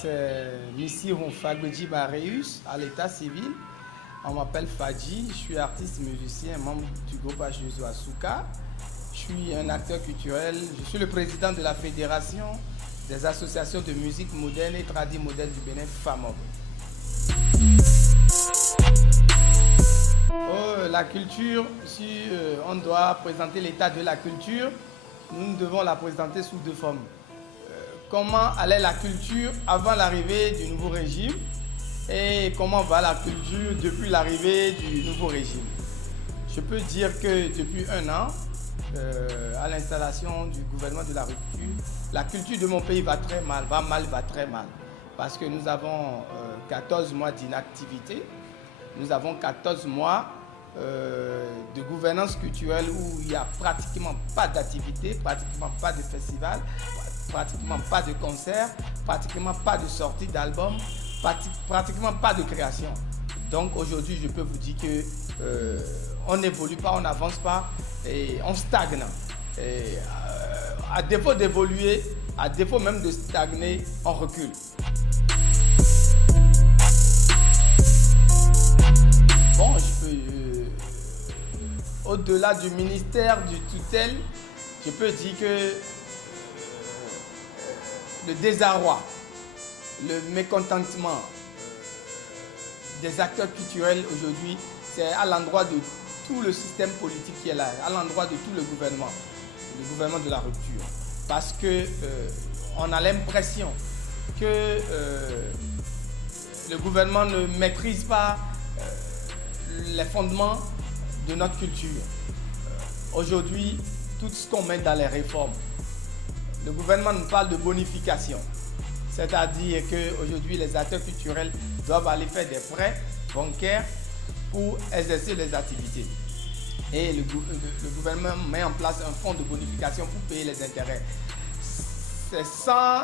c'est Missirou Fagbedji Bareus à l'état civil. On m'appelle Fadji, je suis artiste musicien, membre du groupe H2O Asuka. Je suis un acteur culturel, je suis le président de la Fédération des associations de musique moderne et tradie moderne du Bénin, FAMOB. La culture, si on doit présenter l'état de la culture, nous devons la présenter sous deux formes. Comment allait la culture avant l'arrivée du nouveau régime et comment va la culture depuis l'arrivée du nouveau régime. Je peux dire que depuis un an, à l'installation du gouvernement de la rupture, la culture de mon pays va très mal, va très mal. Parce que nous avons 14 mois d'inactivité, nous avons 14 mois de gouvernance culturelle où il n'y a pratiquement pas d'activité, pratiquement pas de festival, pratiquement pas de concert, pratiquement pas de sortie d'album, pratiquement pas de création. Donc aujourd'hui, je peux vous dire que on n'évolue pas, on n'avance pas et on stagne. Et, à défaut d'évoluer, à défaut même de stagner, on recule. Bon, au-delà du ministère du tutelle, je peux dire que le désarroi, le mécontentement des acteurs culturels aujourd'hui, c'est à l'endroit de tout le système politique qui est là, à l'endroit de tout le gouvernement de la rupture. Parce que on a l'impression que le gouvernement ne maîtrise pas les fondements de notre culture. Aujourd'hui, tout ce qu'on met dans les réformes, le gouvernement nous parle de bonification. C'est-à-dire qu'aujourd'hui, les acteurs culturels doivent aller faire des prêts bancaires pour exercer les activités. Et le gouvernement met en place un fonds de bonification pour payer les intérêts. C'est sans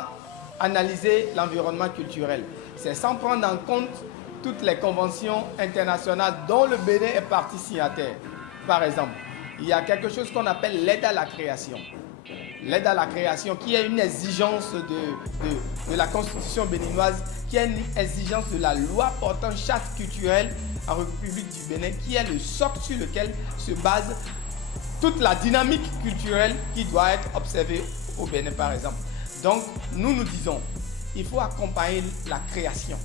analyser l'environnement culturel. C'est sans prendre en compte toutes les conventions internationales dont le Bénin est partie signataire. Par exemple, il y a quelque chose qu'on appelle l'aide à la création. L'aide à la création qui est une exigence de la constitution béninoise, qui est une exigence de la loi portant charte culturelle en République du Bénin, qui est le socle sur lequel se base toute la dynamique culturelle qui doit être observée au Bénin par exemple. Donc nous disons, il faut accompagner la création.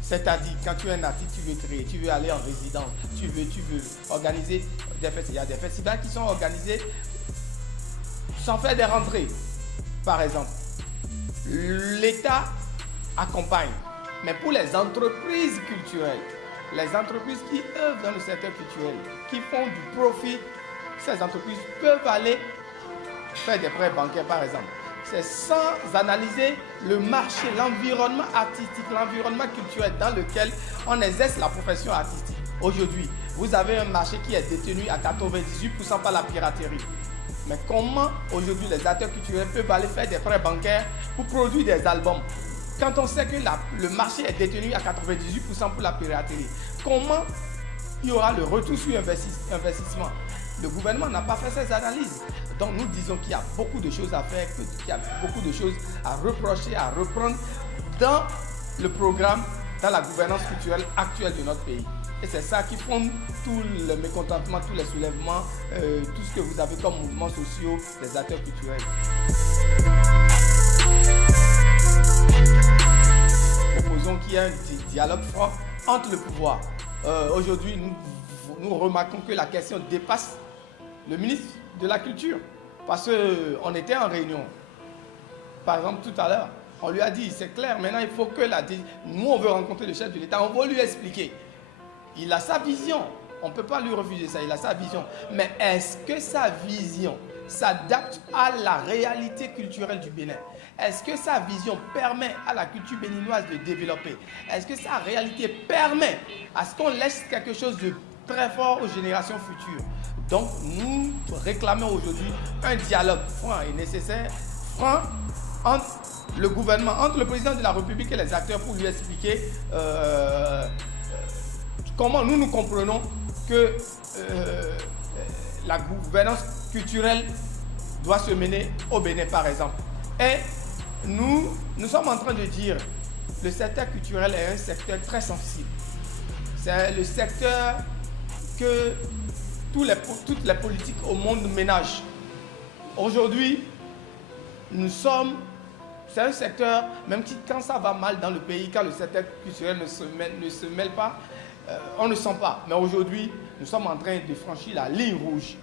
C'est-à-dire, quand tu es un artiste, tu veux créer, tu veux aller en résidence, tu veux organiser des festivals. Il y a des festivals qui sont organisés sans faire des rentrées, par exemple. L'État accompagne. Mais pour les entreprises culturelles, les entreprises qui œuvrent dans le secteur culturel, qui font du profit, ces entreprises peuvent aller faire des prêts bancaires, par exemple. C'est sans analyser le marché, l'environnement artistique, l'environnement culturel dans lequel on exerce la profession artistique. Aujourd'hui, vous avez un marché qui est détenu à 98% par la piraterie. Mais comment aujourd'hui les acteurs culturels peuvent aller faire des prêts bancaires pour produire des albums quand on sait que le marché est détenu à 98% pour la piraterie? Comment il y aura le retour sur investissement? Le gouvernement n'a pas fait ces analyses. Donc nous disons qu'il y a beaucoup de choses à faire, qu'il y a beaucoup de choses à reprocher, à reprendre dans le programme, dans la gouvernance culturelle actuelle de notre pays. Et c'est ça qui fonde tout le mécontentement, tous les soulèvements, tout ce que vous avez comme mouvements sociaux des acteurs culturels. Nous proposons qu'il y ait un dialogue franc entre le pouvoir. Aujourd'hui, nous remarquons que la question dépasse le ministre de la Culture. Parce qu'on était en réunion. Par exemple, tout à l'heure, on lui a dit, c'est clair, maintenant il faut que nous on veut rencontrer le chef de l'État, on va lui expliquer. Il a sa vision, on ne peut pas lui refuser ça, il a sa vision. Mais est-ce que sa vision s'adapte à la réalité culturelle du Bénin? Est-ce que sa vision permet à la culture béninoise de développer? Est-ce que sa réalité permet à ce qu'on laisse quelque chose de très fort aux générations futures? Donc nous réclamons aujourd'hui un dialogue franc et nécessaire, franc entre le gouvernement, entre le président de la République et les acteurs pour lui expliquer comment nous comprenons que la gouvernance culturelle doit se mener au Bénin par exemple. Et nous sommes en train de dire le secteur culturel est un secteur très sensible. C'est le secteur que toutes les politiques au monde ménagent. Aujourd'hui, c'est un secteur, même quand ça va mal dans le pays, quand le secteur culturel ne se mêle pas, on ne sent pas. Mais aujourd'hui, nous sommes en train de franchir la ligne rouge.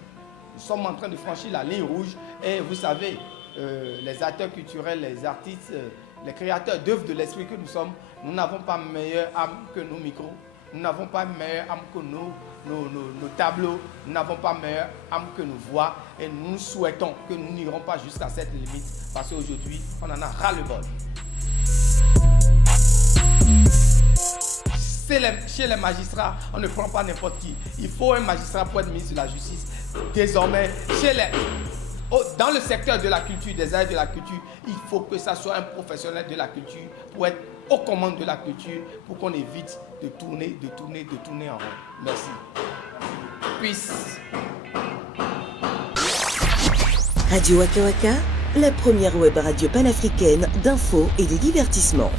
Nous sommes en train de franchir la ligne rouge. Et vous savez, les acteurs culturels, les artistes, les créateurs d'œuvres de l'esprit que nous sommes, nous n'avons pas meilleure âme que nos micros. Nous n'avons pas meilleure âme que nos tableaux. Nous n'avons pas meilleure âme que nos voix. Et nous souhaitons que nous n'irons pas jusqu'à cette limite. Parce qu'aujourd'hui, on en a ras-le-bol. Chez les magistrats, on ne prend pas n'importe qui. Il faut un magistrat pour être ministre de la Justice. Désormais, dans le secteur de la culture, des arts et de la culture, il faut que ça soit un professionnel de la culture pour être aux commandes de la culture, pour qu'on évite de tourner en rond. Merci. Peace. Radio Waka Waka, la première web radio panafricaine d'infos et de divertissement.